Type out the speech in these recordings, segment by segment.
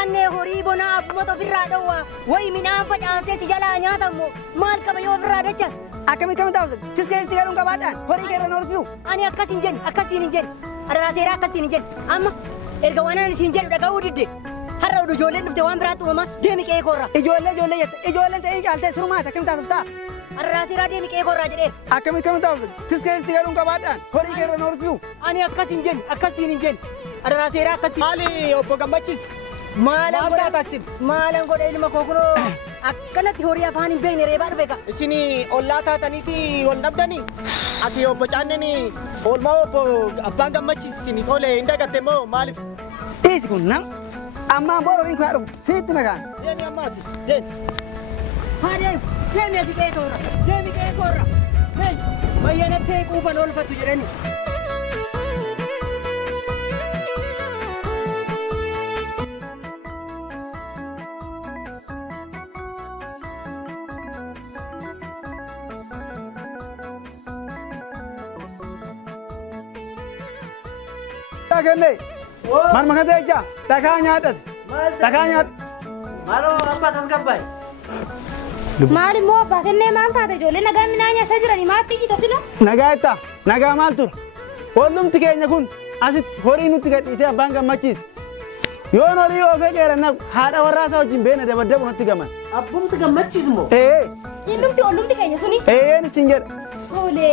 Nyaanne horii bonaa abbumata ofirraa dhowwa. Wayi midhaan facaasee si jalaa nyaatamu. Maal qaba yoo ofirraa dacha? Akkamitti ta'u kiskeensi galuun gabaadhaan horii keerran horsiisu. Ani akkasiin jedhu akkasiin hin jedhu. Adaraa seeraa akkasiin hin jedhu. Amma erga waan ani siin jedhu dhaga'uu didde. Har'a oduu ijoolleen dhufte waan biraatti uumamaa deemi qe'ee koorraa. Ijoollee jette. Ijoolleen ta'ee caaltee surumaati akkamitti haasoftaa? Adaraa seeraa deemi qe'ee koorraa jedhee. Akkamitti ta'u kiskeensi galuun gabaadhaan horii keerran horsiisu. Ani akkasiin jedhu akkasiin hin jedhu. Adaraa seeraa akkasiin. Maali obbo Gammachiis? Maalan godha ilma koo kunoo akkanatti horii afaan hin beekne reebaa dhufe ka. Isin ollaa taataniiti wal dhabdanii? Ati obbo Caanneen oolmaa obbo Abbaan Gammachiis isin tole hin dagatte moo maaliif? Dhiisi kun nama ammaan booda horiin kun haa dhufu sitti makaan. Deemi ammaas deemi. Haa deemu deemi ati qe'ee koorra deemi qe'ee koorra. Bayyanatti quufan oolfattu jedhani. Kenne man makate ija dhagaa nyaatan dhagaa nyaatan maaloo abbaa tasgabbaay maali moo abbaa kennee maal taate ijoollee nagaa midhaan nyaataa jiranii maatti ijita sila nagaa itta nagaa maal tura ollumti keenya kun asitti horii nutti gadhiisee Abbaan Gammachiis yoon horii oofee qeeranna haadha warraasaa wajjin beena dabaddabu natti gaman abbumti Gammachiis moo innumti ollumti keenya suni isin jedha tole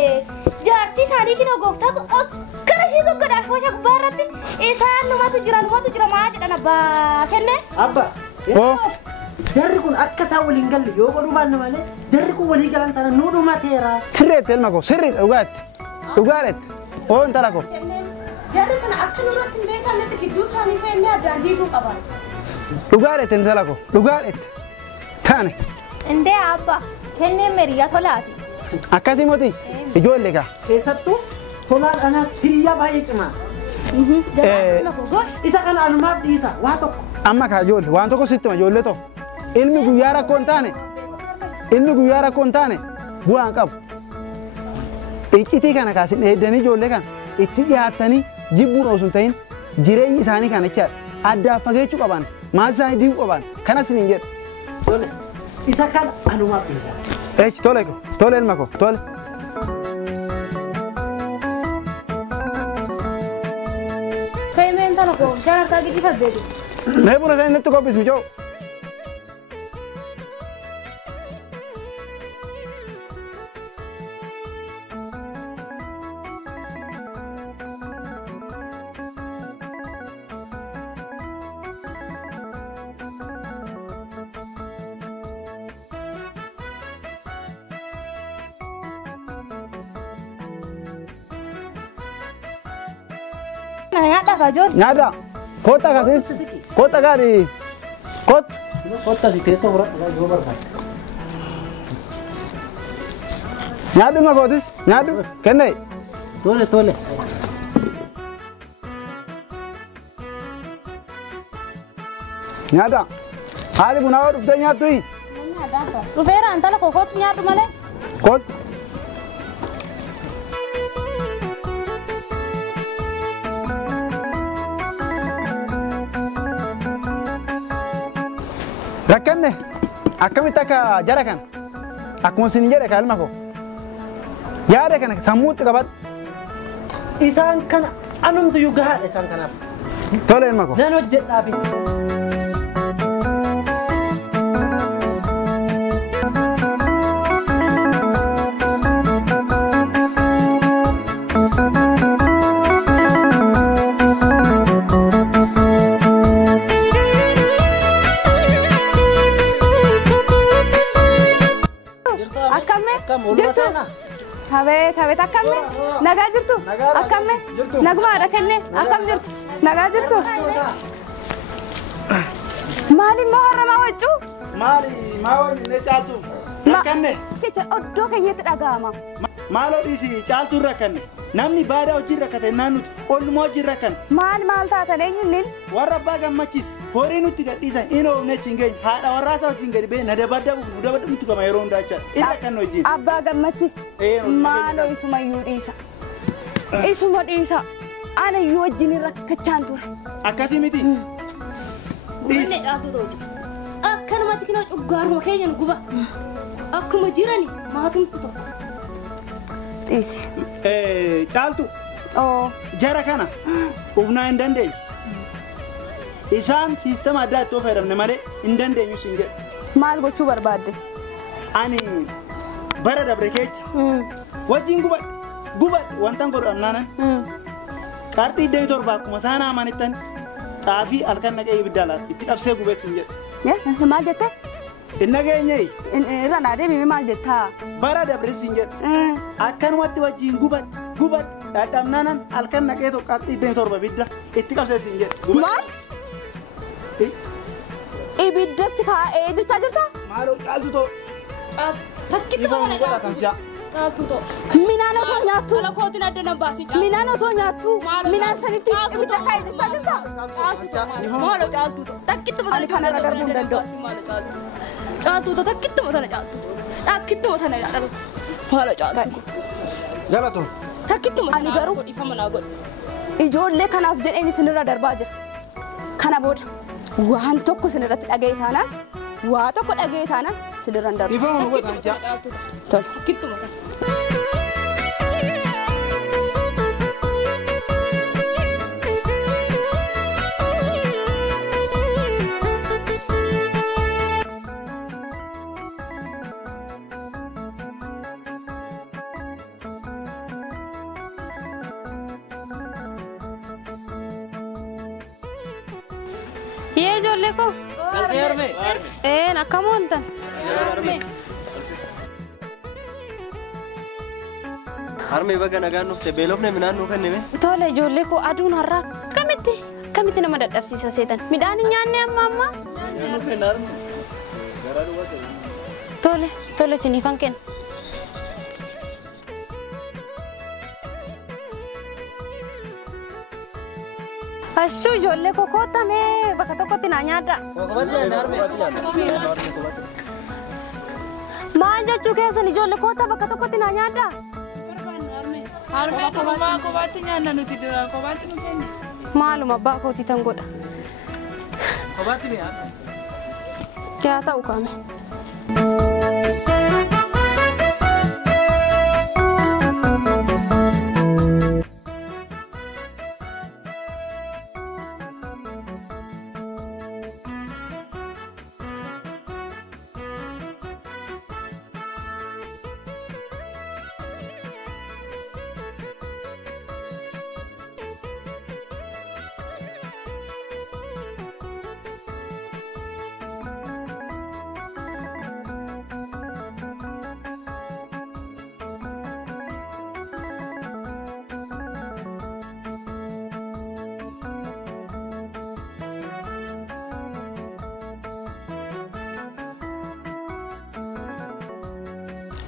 jaartii isaanii kinoo gooftaa Karashi goggoodhaaf hoosha gubbaa irratti isaan numatu jira maa jedhan abbaa kenne. Abba. Jarri kun akka isaan waliin galle yoo godhuu baanne malee jarri kun walii galan taana nuu dhumateera. Sirreetti ilma koo sirriidha dhugaadhetti oon tala koo. Jarri kun akka nurratti hin beekamnetti gidduu isaanii seennee addaan diiguu qaban. Dhugaadhetti intala koo dhugaadhetti taane. Indee abba kenneen meriyaa tolaati. Akkasii moti ijoollee kaa. Keessattuu tolaan ana hiriyaa baay'ee cimaa. Isa kana anumaaf dhiisa waa tokko. Amma kaa ijoollee waan tokko sitti ijoollee tokko ilmi guyyaa rakkoo hin taane bu'aan qabu. Iccitii kana kaasin dheeddanii ijoollee kana itti dhiyaattanii jibbuun osoo hin ta'in jireenyi isaanii kana jechaadha. Addaaf fageechuu qaban maatii isaanii diiguu qaban kanas hin jedhu. Tole isa kana anumaaf dhiisa. Tole ilma koo tole. Tala ko shana arkaa gidi fabbeedu. Mee buna isaanii natti qophiisu joo. Nyaata kajol. Nyaata. Kota kasih. Kota kali. Kota si keessa fura yoo barbaade. Nyaatu ma kotis. Nyaatu. Kenne. Tole. Nyaata. Haali bunaa oo dhuftee nyaattu hii. Dhufeera antala kookootu nyaadhu malee. Kot. Rakkanne akkamitti akka jara kana akkuma isin jedhe ilma koo yaada kana sammuutti qabadhu. Isaan kana anumtuyyuu gahaadha isaan kanaaf. Tole ilma koo. Nan hojjedhaafi. Habet akamme nagaa jirtu akamme nagumaadha kenne akkam jirtu nagaa jirtu maali maharrama wajju maali maa wajjin caaltu rakkanne kicha oddoo keenyatti dhaga'ama maaloo dhiisi caaltu rakkanne namni baada hojii rakkate naannuti olmaa hojii rakkan maal taatan eenyunnil warra Abbaa Gammachiis horii nutti gadhiisan inoo nechi hin geenye haadha warraasaa wajjin gadi bee na dabaddabu nutti gama yeroo hundaa jechaadha inni rakkanne hojii Abbaa Gammachiis maaloo isumayyuu dhiisa isuma dhiisa ana iyyuu wajjin rakkachaan ture akkasii miti Gurne caaltuu ta'u jira. Akkanumatti kinoo cuggaaruma keenyan guba. Akkuma jirani maatumtu tokko. Dhiisi. Caaltu Oo. jara kana ufnaa hin dandeenyu. Isaan siistama adda itti fayyadamne malee hin dandeenyu siin jedhe. Maal gochuu barbaadde? Ani bara dabre keessa wajjin gubadhe wantan godhu amnaanan qarxii 27 akkuma isaan amanittan xaafii halkan naqee ibiddaa laata itti qabsee gubees hin jedhe. Maal jette? Hin nageenye Irra naa deebime maal jettaa? bara dabre siin jedhe. Akkanumatti wajjin gubadhe dhadhamnaanan halkan naqee tokko qarxii 27 ibidda itti qabsee siin jedhe. Maal? Ibiddatti kaa'ee jirta? Maaloo caaltu ta'u. Takkitti mana caaltuu ta'u. Minaan otoo nyaattu. Tala kootiin adda nan baasii caaltuu. Minaan otoo nyaattu. Minaan sanitti ibidda kaa'ee jirta? Maaloo caaltuu ta'u. Takkitti mana kanarra darbuu hin danda'u. Caaltuu ta'u takkitti mana caaltuu. Takkitti mana caaltuu. Maaloo caaltuu. Galatoo. Takkitti mana Ani garuu godhiifama naa godhu. ijoollee kanaaf jedheen isinirra darbaa jira. Kana booda waan tokko isinirratti dhaga'ee taanaan waa tokko dhaga'ee taanaan isinirra hin darbu. Ifama nu godhan jaa. Tole. Takkitti mana. Ye ijoollee koo. Akkam ooltan? Harmee baga nagaan dhufte beelofne midhaan nuu kennime. Tole ijoollee koo aduun har'aa akkamitti nama dadhabsiisa seetan? Midhaan hin nyaanne amma? Tole isiniifan kenna. Ashuu ijoollee koo kootamee bakka tokkotti naa nyaadha. Maal jechuu keessan ijoollee koota bakka tokkotti naa nyaadha? Harmee turumaa kophaatti nyaanna nuti dura kophaatti nu kenni. Maaluma abbaa kootii tan godha. Kophaatti mi'aa. Jaa ta'u kaame.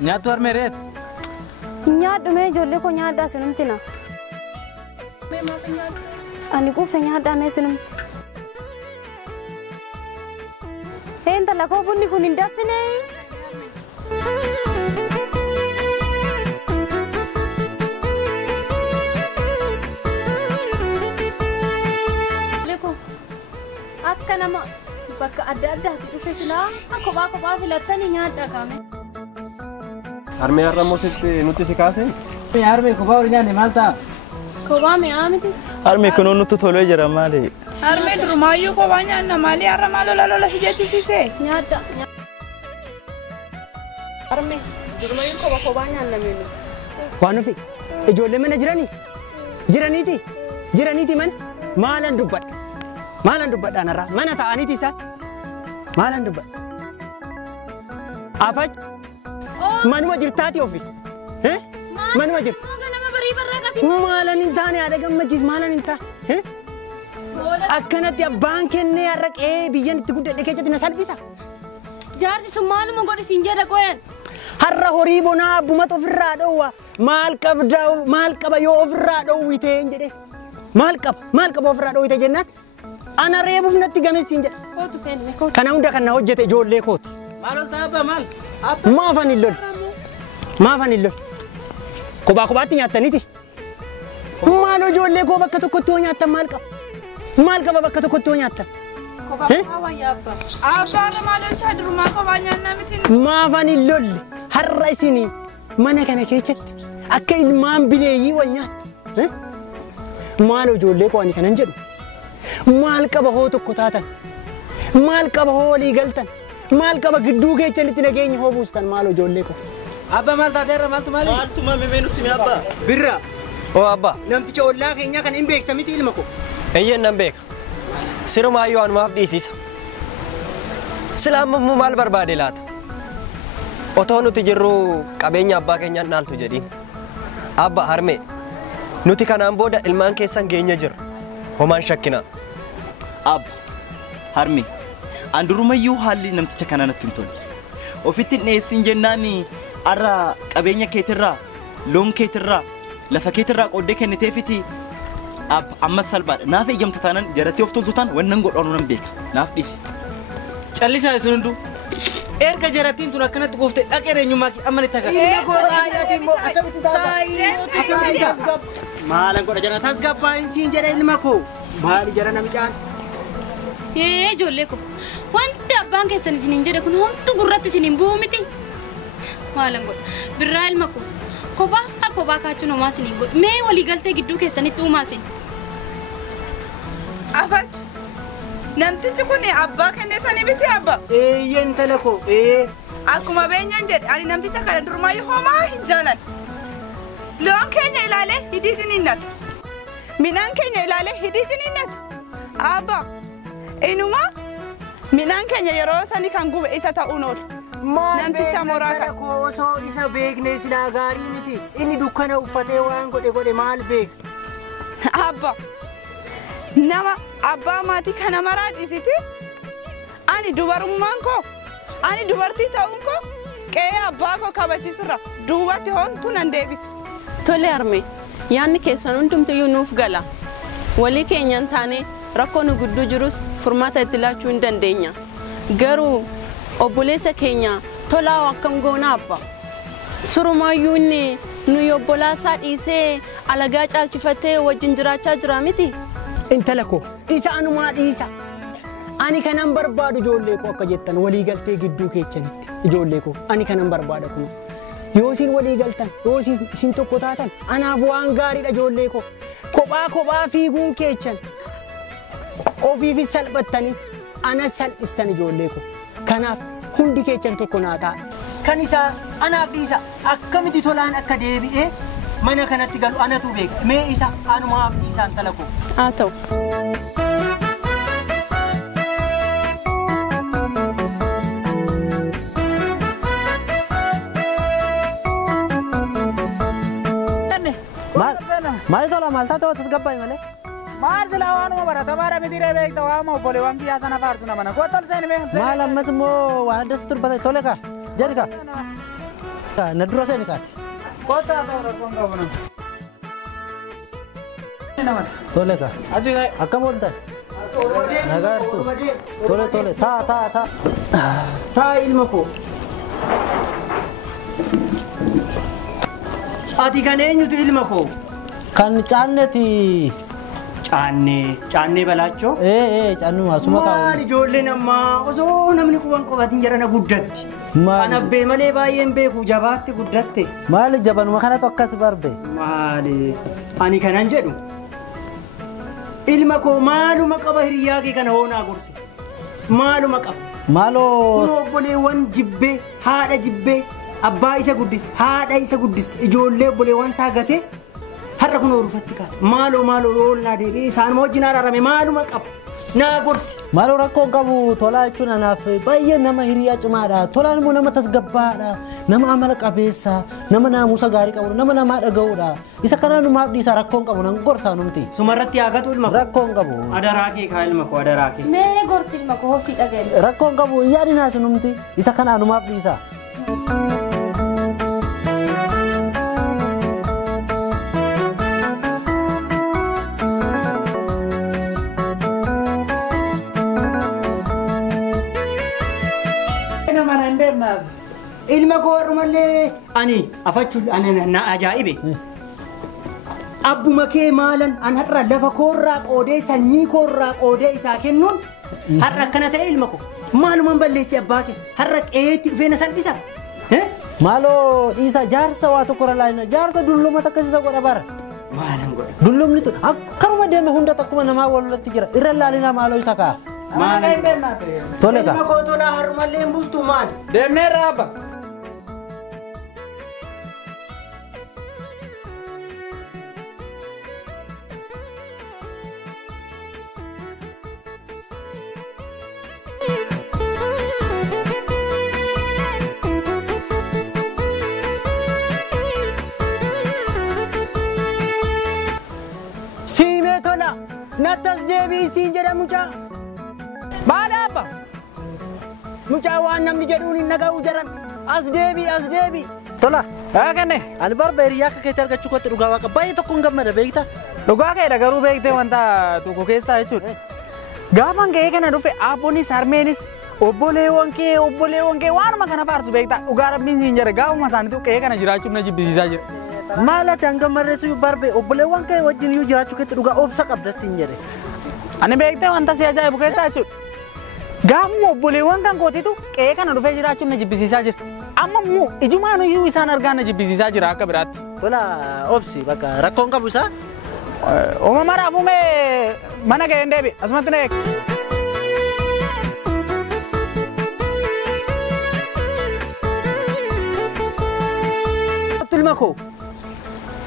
Nyaattu harmee reet. Nyaadhume ijoollee koo nyaadhaa sinumti na. Ani kuufe nyaadhaa mee sinumti. Intala koo bunni kun hin daffine. Akka nama bakka adda addaatti dhufe silaa kophaa filattanii nyaadhaa kaame. Harmee har'a mootitti nuti si kaase. Harmee kophaa wal nyaanne maal ta'a? Kophaa mi'aa miti. Harmee kunuun nutti tolee jira maali? Harmee durumaayyuu kophaa nyaanna maali har'a maal lola si jechisiise? Nyaadhaa. Harmee durumaayyuu kophaa nyaanna meenu. Waan ofi ijoollee mana jiraniiti mana maalan dubbadhaan irraa mana ta'aniiti isaan maalan dubbadha. Afaj manuma jirtaati ofi manuma jirta. Maalan hin taane haadha gammachiis maalan hin taane. Akkanatti abbaan kennee harraqee biyyan itti guddadhe keessatti na salphisa. Jaarsi sun maaluma godhisiin jedha qoyan. Har'a horii bonaa abbumatu ofirraa dhowwa maal qaba yoo ofirraa dhowwite jedhe maal qaba ofirraa dhowwite jennaan ana reebuuf natti gameessiin jedha. Kana hunda kan na hojjete ijoollee kooti. Maaloo saaba maal? Maafan hin lol. Kophaatti nyaattaniiti. Maaloo ijoollee koo bakka tokkotti hoo nyaattan maal qaba bakka tokkotti hoo nyaattan. Abbaan maaloltaa durumaa kophaanyaan namitiin. Maafan hin lolle har'a isinii mana kana keessatti akka ilmaan bineeyyii wal nyaattu. Maal ijoollee koo ani kanan jedhu maal qaba hoo tokko taatan maal qaba hoo walii galtan maal qaba gidduu keessanitti nageenya hoo buustan maal ijoollee koo. Abba maal taateerra maaltu maali? Maaltu mamee nutti mi abba? Birra Oo abbaa. namticha ollaa keenyaa kan hin beekta miti ilma koo. Eeyyeen nan beeka. Sirumaayyuu anumaaf dhiisiisa. Silaa amma maal barbaade laata? Otoo nuti jirru qabeenya abbaa keenyaan naaltu jedhiin. Abba harmee nuti kanaan booda ilmaan keessan geenya jirra. Homaan shakkinaa. Abba harmee an durumayyuu haalli namticha kana natti hin tolle. Ofitti hin dhiyeessin jennaan arra qabeenya keetirraa loon keetirraa lafa keetirraa qooddee kenniteefiti. Abba ammas salphaadha. Naaf eeyyamta taanaan jaratti of toltu taan wannan godhaanu nan beeka. Naaf dhiisi. Callisaa isin hunduu. Erga jarattiin tun akkanatti gooftee dhaqee eenyummaa amma ni tagaa. Maalan godha jara tasgabbaa siin jedha ilma koo maali jara namichaan. Ijoollee ko wanti abbaan keessan isiniin jedhe kun homtuu gurratti isiniin bu'u miti. Maalan godha birraa ilma ko kophaa kaachuun homaa isiniin godhu mee waliigaltee gidduu keessanitti uumaa isin. Afachu namtichi kun abbaa kenneessanii biti abba. Eeyyeen tala koo Akkuma beenyaan jedhe ani namticha kana durumaayyuu homaa hin jaalan. Loon keenya ilaalee hidii jiniinnata. Midhaan keenya ilaalee hidii jiniinnata. Abba inuma midhaan keenya yeroo sanii kan gube isa ta'uun oola. Namticha moraa kan osoo isa beeknee silaa gaarii miti inni dukkana uffatee waan godhe maal beeka. Abba nama abbaa maatii kana maraa dhiisiti ani dubarummaan koo ani dubartii ta'uun koo qe'ee abbaa koo kabachiisurra duubatti hoomtuu nan deebisu. Tole harmee yaanni keessan hundumtiyyuu nuuf gala. Walii keenyan taane rakkoo nu gidduu jirus furmaata itti laachuu hin dandeenya. Garuu obboleessa keenya tolaa akkam goona abba. Surumaayyuu inni nuyi obbolaasaa dhiisee alagaa caalchifatee wajjin jiraachaa jira miti. Intala koo isa anumaa dhiisa. Ani kanan barbaadu ijoollee koo akka jettan walii galtee gidduu keessanitti ijoollee koo ani kanan barbaada kun. Yoo isin walii galtan yoo isin tokko taatan anaaf waan gaariidha ijoollee koo. Kophaa fiiguun keessan ofiifis salphattanii anas salphistan ijoollee koo. Kanaaf hundi keessan tokko naa ta'a. Kan isaa anaaf dhiisa akkamitti tolaan akka deebi'ee mana kanatti galu anatu beeka. Mee isa anumaaf dhiisaan tala koo. Haa ta'u. Maal tola maal taatee otas gabbaay malee? Maal silaa waanuma baratamaa mitiree beekta waama obboleewwan kiyyaa sana faarsu namana kottal seeni beekamsa. Maal ammas immoo waan addas turbate tole kaa jedhi kaa. Na dura seeni kaati. Kottaa ta'u rakkoon qabu nama. Tole kaa. Achi kaa. Akkam ooltan? Nagaartu. Tole taa. Taa ilma koo. Ati kan eenyutu ilma koo? Kan caanneeti. Caannee balaachoo? Caannuma asuma kaa'u. Maal ijoolleen ammaa osoo namni quban qofatiin jarana guddatti. Kan abbee malee baay'een beeku jabaatti guddatte. Maali jabanuma kanatu akkas barbe? Maali ani kanan jedhu ilma koo maaluma qaba hiriyaa kee kana hoonaa gorsi. Maaluma qaba. Maaloo. Kun obboleewwan jibbee haadha jibbee. Abbaa isa guddiste haadha isa guddiste ijoollee obboleewwan isaa gatee har'a kun oolufatti kaa'e maaloo oolnaa deebi'ee isaanuma wajjin araarame maaluma qaba naa gorsi. Maaloo rakkoon qabu tolaa jechuun anaaf baay'ee nama hiriyaa cimaadha tolaan immoo nama tasgabbaadha nama amala qabeessa nama naamusa gaarii qabu nama namaa dhaga'uudha isa kanaan numaaf dhiisa rakkoon qabu nan gorsaa numti. Sumarratti haagatu ilma koo. Rakkoon qabu. Adaraa kee kaa ilma koo adaraa kee. Mee gorsi ilma koo hosii dhaga'e. Rakkoon qabu yaadinaas numti isa kanaan numaaf dhiisa. Ilma koo warrumallee ani afachuun na ajaa'ibe. Abbuma kee maalan an har'a lafa koorraa qoodee sanyii koorraa qoodee isaa kennuun Har'a akkana ta'e ilma koo. Maalumaan balleessi abbaa kee. Har'a qeetti dhufee na salphisa. Maaloo dhiisa jaarsa waa tokko irra laayina jaarsa dulluma takka isa godha bara. Maalan godha. Dullumni tun akkanuma deeme hunda takkuma namaa walumatti jira irra laalina maaloo isa kaa. Maalan deemnaate. Tole kaa. Ilma koo tolaa harmallee hin bultu maal? Deemnee raaba. Siimee tola. Nattas deebii siin jedha mucaa. Maal abba? Mucaa waan namni jedhuun hin dhaga'u jedhan. As deebii. Tola. Haa kenne. Ani barba hiriyaa akka keetti argachuu kootti dhugaa waaqa baay'ee tokko hin gammada beektaa. Dhugaa keedha garuu beektee wanta tokko keessaa jechuudha. Gaafan ga'ee kana dhufe abboonis harmeenis obboleewwan kee waanuma kana faarsu beektaa dhugaa rabbiin siin jedhe gaafuma isaaniitu qe'ee kana jiraachuuf na jibbisiisaa jira. Maala hanga marreessu barbe obboleewwan kee wajjin iyyuu jiraachuu keetti dhugaa obsa qabda siin jedhe. Ani beektee wanta si ajaa'ibu keessaa jechuudha. Gaafuma obboleewwan kan kootitu qe'ee kana dhufee jiraachuuf na jibbisiisaa jira. Amma immoo ijumaan iyyuu isaan argaa na jibbisiisaa jira akka biraatti. Tola obsi bakka rakkoon qabu isaa. Uumama raafumee mana ga'ee hin deebi asumatti na eegi. Ilma koo.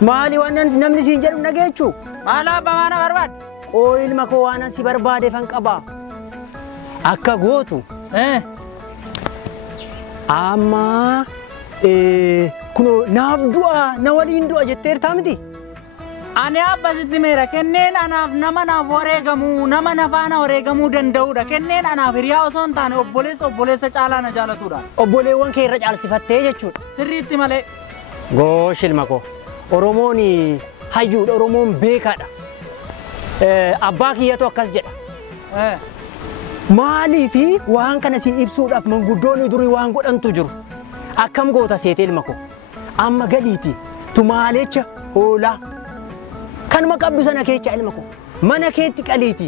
Maali waan namni siin jedhu dhageechuu? Maal abba maana barbaade? Oo ilma koo waan si barbaade fan qabaa. Akka gootu. Amma kunoo naaf du'a na waliin du'a jetteertaa miti? Ani abba sitti meera kenneen anaaf nama naaf wareegamuu nama nafaana wareegamuu danda'udha. Kenneen anaaf hiriyaa osoo hin taane obboleessa caalaa na jaalatudha. Obboleewwan kee irra caalsifattee jechuudha. Sirriitti malee. Goosh ilma koo. Oromoon hayyuudha, Oromoon beekaadha. Abbaa kiyyatu akkas jedha. Maaliifi waan kana si ibsuudhaaf manguddoonni durii waan godhantu jiru. Akkam goota seete ilma koo. Amma gadiiti tumaalecha hoolaa. Kanuma qabdu sana keessa ilma koo. Mana keetti qaliiti.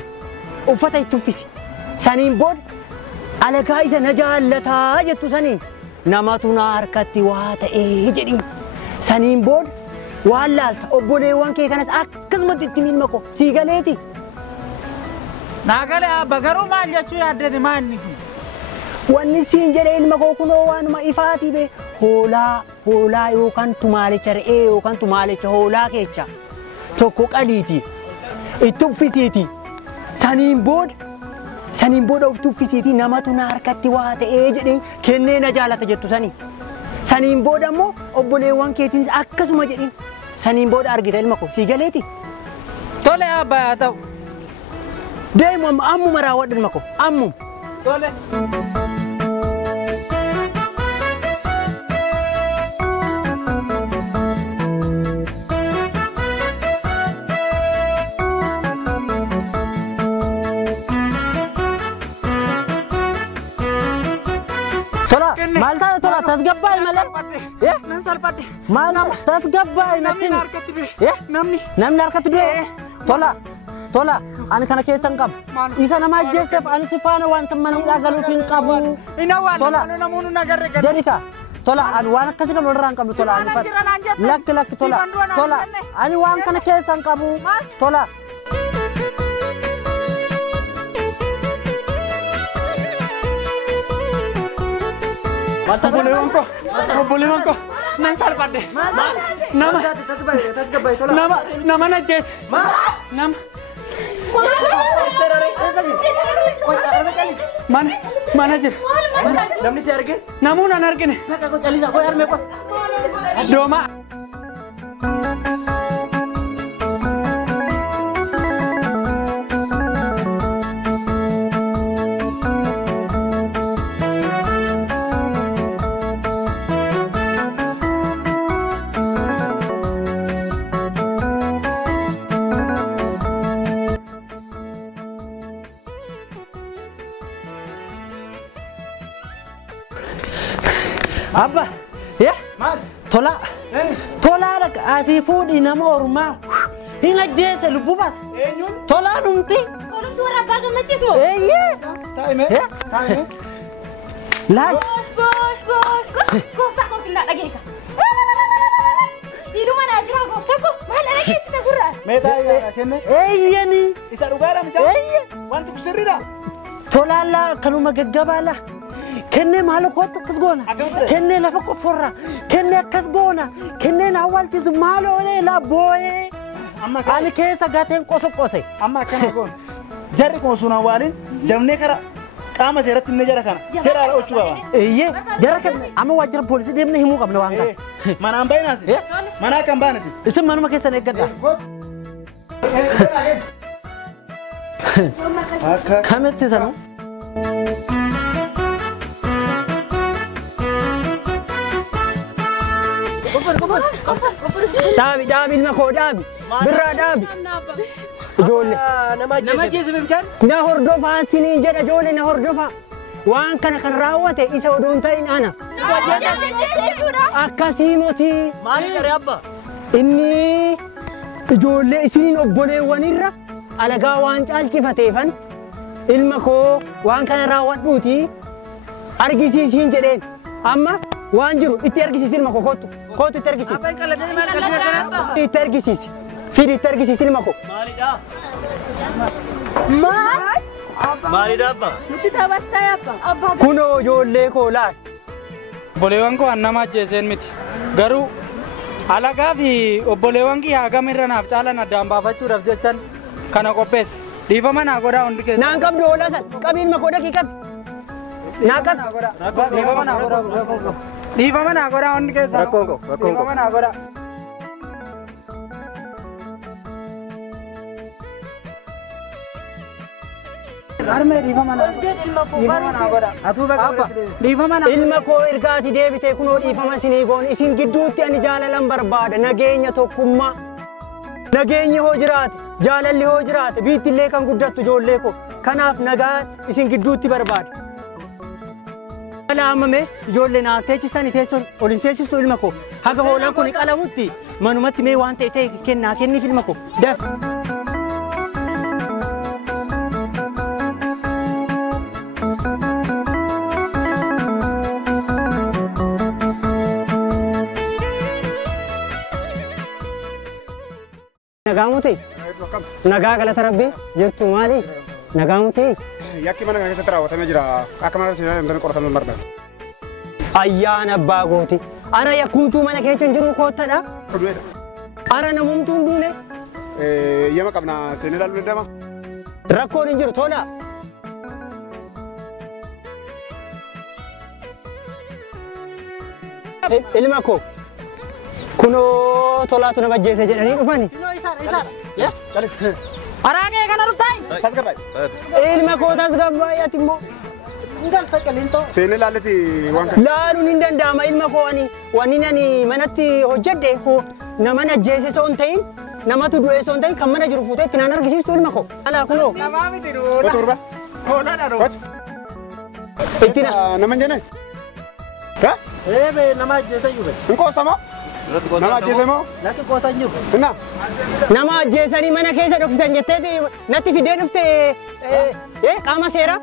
Uffata itti uffisi. Saniin booda alagaa isa na jaallataa jettu saniin namatu na harkatti waa ta'ee jedhiin. Saniin booda waan laalta obboleewwan kee kanas akkasumatti itti ilma koo sii galeeti. Naa galee abba garuu maal jechuu yaaddani maanni kun? Wanni siin jedhe ilma koo kunoo waanuma ifaatii bee hoolaa yookaan tumaalecha re'ee yookaan tumaalecha hoolaa keessa tokko qaliiti itti uffisiiti. Saniin booda itti uffisiiti namatu na harkatti waa ta'ee jedhee kennee na jaalata jettu sanii. Saniin booda immoo obboleewwan keetiinis akkasuma jedhin. Saniin booda argita ilma koo sii galeeti. Tole abba haa ta'u. Deemu ammuma raawwadhu ilma koo ammuma. Tole. Maal ta'a tola tasgabbaa'e malee. Nan salphadhe. Maal tasgabbaa'e natti. Namni harkatti du'e. Tola ani kana keessan qabu. Isa nama ajjeesseef ani si faana wanta mana hidhaa galuuf hin qabu. Tola namoonni nagarre gadi. Jedhika. Tola ani waan akkasii kan walirraa hin qabnu tola ani lakki tola ani waan kana keessan qabu. Tola. Obboleewwan ko nan salphadhe. Nama na ajjeese. Mana jira. Namni si arge? Namuu nan argine. Dooma. Abba, tola asii fuudhii nama ormaa hin ajjeese lubbu baasa. Tola dhumti. Kun dura baga machismo. Taime. Taime. Laal. Gosh. Goofta ko finna dhageeka. Ilu mana jira goofta ko. Maal dhageetti sa gurra. Meeta yaa kenne. Eeyyani. Isa dhugaadha mucaa. Wanti kun sirriidha. Tolaalla kanuma gaggabaala. Kennee maal kootu akkas goona. Kennee lafa qofforra. Kennee akkas goona. Kenneen awwaalchisu maal oolee labbooyee. Ani keessa gateen qose. Amma akkana goon. Jarri kun sun awwaalin damnee kara qaama seeratti inni jara kana. Seeraadha oolchuu qaba. Eeyyee jara kana amma waajjira poolisii deemnee himuu qabna waan kana. Manaan baay'inaas. Manaa kan baanas. Isin manuma keessan eeggadha. Kamitti sanu? Dhaabi ilma koo dhaabi. Birraa dhaabi. Ijoollee. Nama ajjeese bibjaan. Na hordofaa sinii jedha ijoollee na hordofaa. Waan kana kan raawwate isa oduun ta'in ana. Akkasii motii. Maali qaree abba? Inni ijoollee isiniin obboleewwanirra alagaa waan caalchifateefan ilma koo waan kana raawwadhuuti argisiisiin jedheen. Amma waan jiru itti argisiisi ilma koo kootu. Kootu itti argisiisi. Itti argisiisi. Fidi itti argisiisi ilma koo. Maalidha? Maal? Maalidha abba? Nuti taphattaa abba. Kunoo ijoollee koo laal. Obboleewwan koo nama ajjeeseen miti. Garuu alagaa fi obboleewwan kiyya hagam irra naaf caalan addaan baafachuudhaaf jechan kana qopheesse. Dhiifama naa godhaa hundi keessa. Naan qabdu hoolaa san qabi ilma koo dhaqii qabi. Naa qabi. Dhiifama naa godhaa. Dhiifama naa godhaa hundi keessa. Rakkoon koo. Dhiifama naa godhaa. Harmee dhiifama naa godhaa. Atuu bakka dhiifama naa. Ilma koo ergaati deebitee kunoo dhiifama isinii goon isin gidduutti ani jaalalan barbaada nageenya tokkummaa. Nageenyi hoo jiraate jaalalli hoo jiraate biittillee kan guddattu ijoollee koo kanaaf nagaa isin gidduutti barbaada. Alaamame ijoollee naaf teechisanii teessoon ol hin seessistu ilma koo haga hoolaan kun qalamutti manumatti mee waan ta'e kennaa kenniif ilma koo daf. Nagaamute nagaa galata rabbii jirtu maali nagaamute Yakki mana kana keessatti raawwatamee jira. Akka mana seenaa deemtanii qoratamuu barbaada. ayyaana abbaa gooti ara yakkumtuu mana keessa jiru koottadha ara namumtuu hin duune Yama qabna seenaa ilaaluu danda'ama. rakkoon hin jiru tola. Ilma koo kunoo tolaatu nama ajjeese jedhanii dhufani. Araagee kana dhuftai? Tasgabbaay. Ilma koo tasgabbaay ati immoo. Seenaa ilaaleeti waan kana. Laaluun hin danda'ama ilma koo wani nani manatti hojjedhe nama ajjeese osoo hin ta'in namatu du'e osoo hin ta'in kan mana jiru fuutee itti naan argisiistu ilma koo. Alaa kunoo. Namaa miti Kootu urba. Hoolaadha dha. Itti na. Nama hin jenne. Nama ajjeese jiru. Hin qoosamoo? Nama ajjeese moo? Lakki qoosan jiru. Hinna. Nama ajjeesanii mana keessa dhoksisan jetteeti natti fidee dhufte qaama seeraa.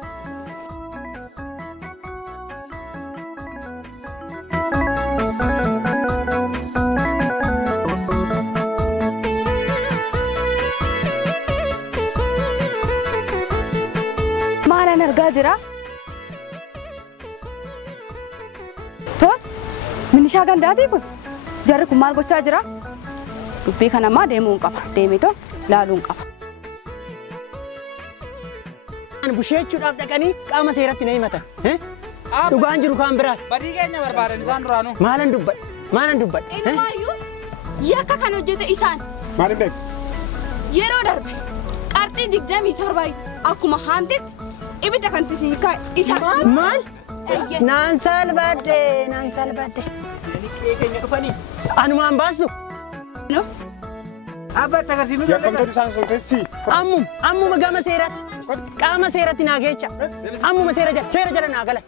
Maalaan argaa jira? Toon, minishaa gandaatii kun jarri kun maal gochaa jira? Dubbii kanammaa deemuu hin qaba. Deemitoo laaluu hin qaba. Busheechuudhaaf dhaqanii qaama seeratti na himatan. Dhugaan jiru kaan biraati. Badii keenya barbaadan isaan duraanuu. Maalan dubbadhe? Maalan dubbadhe? Ilmaayyuu yakka kan hojjete isaan Maaliin beeku? yeroo darbe qarxii 27 akkuma haamtetti ibidda kan tisii isaan. Maal? Naan salphadhe, naan salphadhe. Keenya dhufanii. Anumaan baastu? Abbaatti agarsiisnu Yakkamtoota isaan sun keessi. Ammuma gama seeratti. Qaama seeratti naa geecha. Ammuma seera jala naa gala.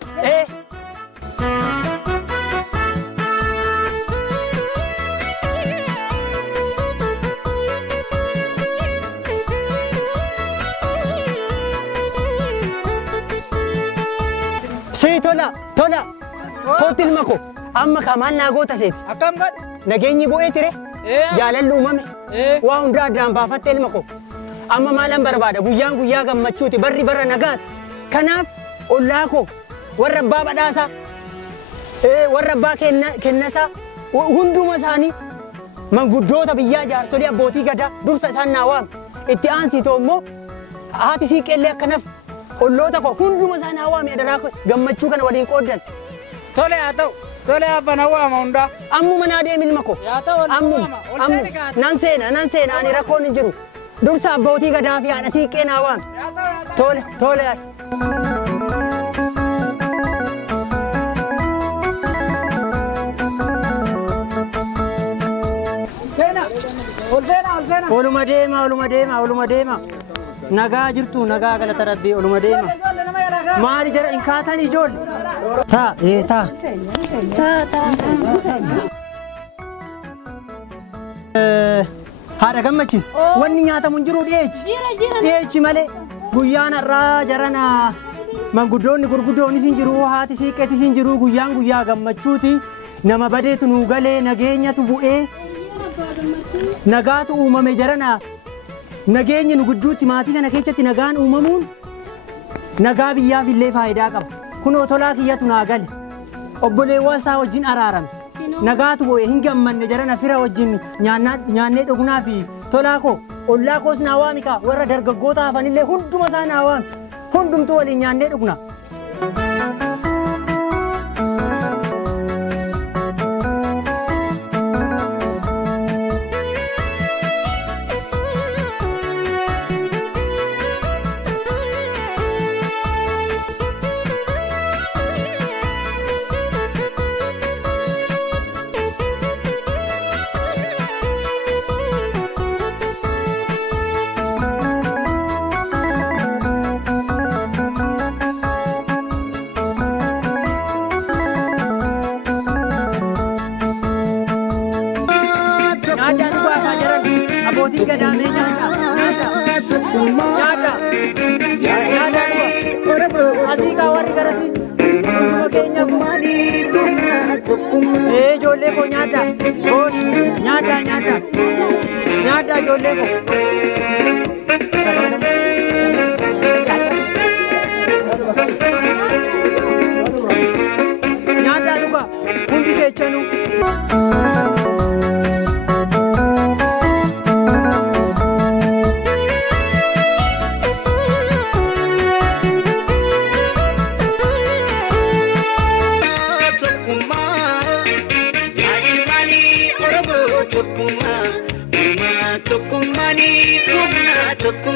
tola. Kootil mako. Amma kamaan naa goota seeti. Akkam godhe? Nageenyi bu'ee ture. Jaalalli uumame. Waa hundaa addaan baafatte ilma ko. Amma maalan barbaada guyyaan guyyaa gammachuuti barri bara nagaati. Kanaaf ollaa koo warra abbaa badhaasaa warra abbaa kennasaa hunduma isaanii manguddoota biyyaa jaarsolii abbootii gadaa dursa isaan naa waame. Itti aansitoo immoo haati siiqqeellee akkanaaf olloota koo hunduma isaa naa waame adaraa gammachuu kana waliin qooddan. Tole haa ta'u. Tole abbaan waama hundaa. Ammuma naa deemi ilma koo. Yaa ta'u Ammuma nan seena ani rakkoon hin jiru. Dursa abbootii gadaa fi haadha siiqqee naa waame. Tole. Oluma deema. Nagaa jirtu nagaa galata rabbii oluma deema. Maali jara hin kaatan ijoollee. Taa. Haadha gammachiis. Wanni nyaatamu hin jiru dhiyeechi. Dhiyeechi malee guyyaan har'aa jarana manguddoonni gurguddoonis hin jiru haati siiqqeetis hin jiru guyyaan guyyaa gammachuuti. Nama badeetu nuu galee nageenyatu bu'ee. Nagaatu uumame jarana nageenyi nu gidduutti maatii kana keessatti nagaan uumamuun nagaa biyyaaf illee faayidaa qaba. Kunoo tolaa kiyyatu naa gale obboleewwan isaa wajjin araarame nagaatu bu'e hin gammanne jarana fira wajjin nyaannee dhugnaa fi tolaa koo ollaa koos naa waami kaa warra dargaggoota hafanillee hunduma isaa naa waami hundumtuu waliin nyaannee dhugna. Ijoollee koo nyaata ijoollee koo. Nyaata dhuga hundi seechanuu. Tokkummaa